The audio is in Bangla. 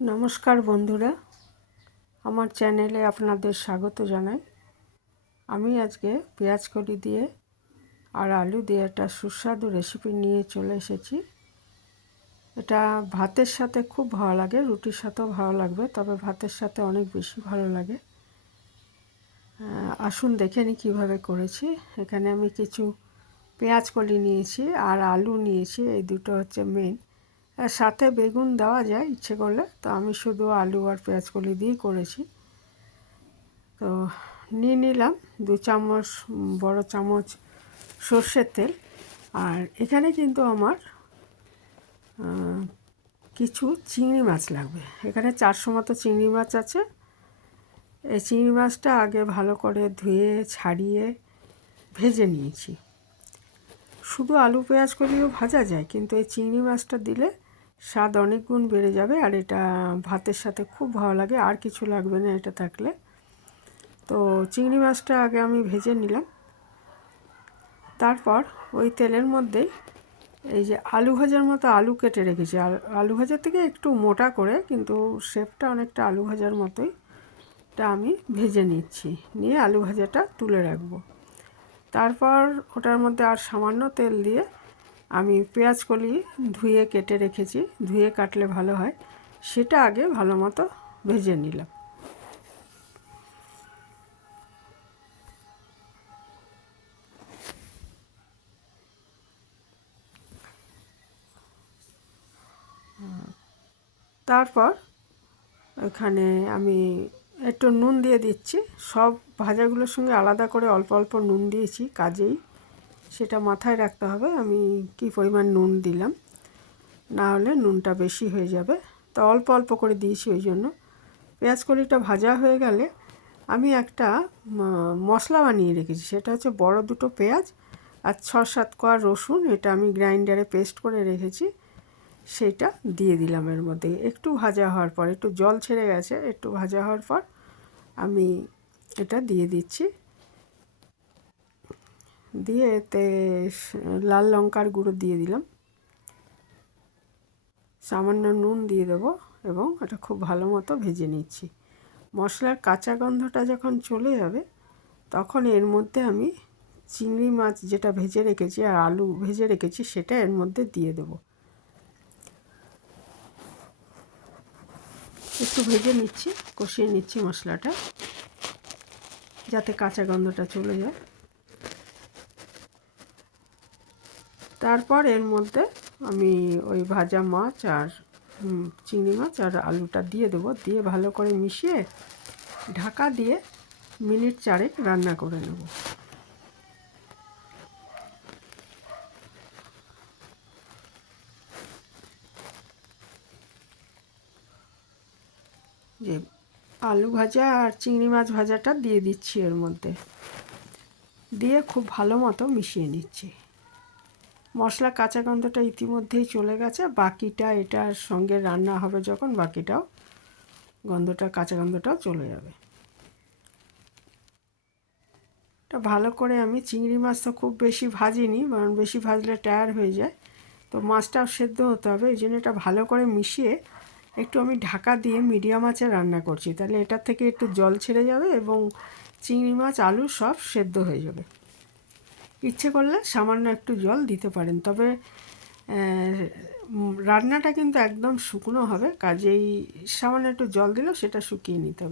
নমস্কার বন্ধুরা, আমার চ্যানেলে আপনাদের স্বাগত জানাই। আমি আজকে পেঁয়াজ কলি দিয়ে আর আলু দিয়ে একটা সুস্বাদু রেসিপি নিয়ে চলে এসেছি। এটা ভাতের সাথে খুব ভালো লাগে, রুটির সাথেও ভালো লাগবে, তবে ভাতের সাথে অনেক বেশি ভালো লাগে। আসুন দেখে নিই কীভাবে করেছি। এখানে আমি কিছু পেঁয়াজ কলি নিয়েছি আর আলু নিয়েছি, এই দুটো হচ্ছে মেন। সাথে বেগুন দেওয়া যায় ইচ্ছে করলে, তো আমি শুধু আলু আর পেঁয়াজ কলি দিয়েই করেছি। তো নিয়ে নিলাম 2 চামচ বড় চামচ সর্ষের তেল। আর এখানে কিন্তু আমার কিছু চিংড়ি মাছ লাগবে। এখানে 400 মতো চিংড়ি মাছ আছে। এই চিংড়ি মাছটা আগে ভালো করে ধুয়ে ছাড়িয়ে ভেজে নিয়েছি। শুধু আলু পেঁয়াজ করেও ভাজা যায়, কিন্তু এই চিংড়ি মাছটা দিলে স্বাদ অনেক গুণ বেড়ে যাবে, আর এটা ভাতের সাথে খুব ভালো লাগে। আর কিছু লাগবে না এটা থাকলে। তো চিংড়ি মাছটা আগে আমি ভেজে নিলাম। তারপর ওই তেলের মধ্যেই এই যে আলু ভাজার মতো আলু কেটে রেখেছি, আর আলু ভাজার থেকে একটু মোটা করে, কিন্তু শেপটা অনেকটা আলু ভাজার মতোই, এটা আমি ভেজে নিচ্ছি। নিয়ে আলু ভাজাটা তুলে রাখবো। তারপর ওটার মধ্যে আর সামান্য তেল দিয়ে আমি পেঁয়াজ কলি ধুয়ে কেটে রেখেছি, ধুয়ে কাটলে ভালো হয়, সেটা আগে ভালো মতো ভেজে নিলাম। তারপর এখানে আমি একটু নুন দিয়ে দিচ্ছি। সব ভাজাগুলোর সঙ্গে আলাদা করে অল্প অল্প নুন দিয়েছি, কাজেই সেটা মাথায় রাখতে হবে আমি কি পরিমাণ নুন দিলাম, না হলে নুনটা বেশি হয়ে যাবে। তো অল্প অল্প করে দিয়েছি ওই জন্য। পেঁয়াজ কলিটা ভাজা হয়ে গেলে আমি একটা মশলা বানিয়ে রেখেছি, সেটা হচ্ছে বড় 2টো পেঁয়াজ আর 6-7 কোয়া রসুন। এটা আমি গ্রাইন্ডারে পেস্ট করে রেখেছি, সেইটা দিয়ে দিলাম এর মধ্যে। একটু ভাজা হওয়ার পর, একটু জল ছেড়ে গেছে, একটু ভাজা হওয়ার পর আমি এটা দিয়ে দিচ্ছি। দিয়ে এতে লাল লঙ্কার গুঁড়ো দিয়ে দিলাম, সামান্য নুন দিয়ে দেবো, এবং এটা খুব ভালো মতো ভেজে নিচ্ছি। মশলার কাঁচা গন্ধটা যখন চলে যাবে, তখন এর মধ্যে আমি চিংড়ি মাছ যেটা ভেজে রেখেছি আর আলু ভেজে রেখেছি সেটা এর মধ্যে দিয়ে দেবো। একটু ভেজে নিচ্ছি, কষিয়ে নিচ্ছি মশলাটা, যাতে কাঁচা গন্ধটা চলে যায়। তারপর এর মধ্যে আমি ওই ভাজা মাছ আর চিংড়ি মাছ আর আলুটা দিয়ে দেবো। দিয়ে ভালো করে মিশিয়ে ঢাকা দিয়ে মিনিট 4 রান্না করে নেব। যে আলু ভাজা আর চিংড়ি মাছ ভাজাটা দিয়ে দিচ্ছি এর মধ্যে, দিয়ে খুব ভালো মতো মিশিয়ে নিচ্ছি। মশলা কাঁচা গন্ধটা ইতিমধ্যেই চলে গেছে, বাকিটা এটার সঙ্গে রান্না হবে যখন, বাকিটাও গন্ধটা কাঁচা গন্ধটাও চলে যাবে। এটা ভালো করে আমি চিংড়ি মাছ তো খুব বেশি ভাজিনি, কারণ বেশি ভাজলে টায়ার হয়ে যায়, তো মাছটাও সেদ্ধ হতে হবে। এই জন্য এটা ভালো করে মিশিয়ে একটু আমি ঢাকা দিয়ে মিডিয়াম আঁচে রান্না করছি, তাহলে এটার থেকে একটু জল ছেড়ে যাবে এবং চিংড়ি মাছ আলু সব সেদ্ধ হয়ে যাবে। ইচ্ছে করলে সামান্য একটু জল দিতে পারেন, তবে রান্নাটা কিন্তু একদম শুকনো হবে, কাজেই সামান্য একটু জল দিলেও সেটা শুকিয়ে নিতে হবে।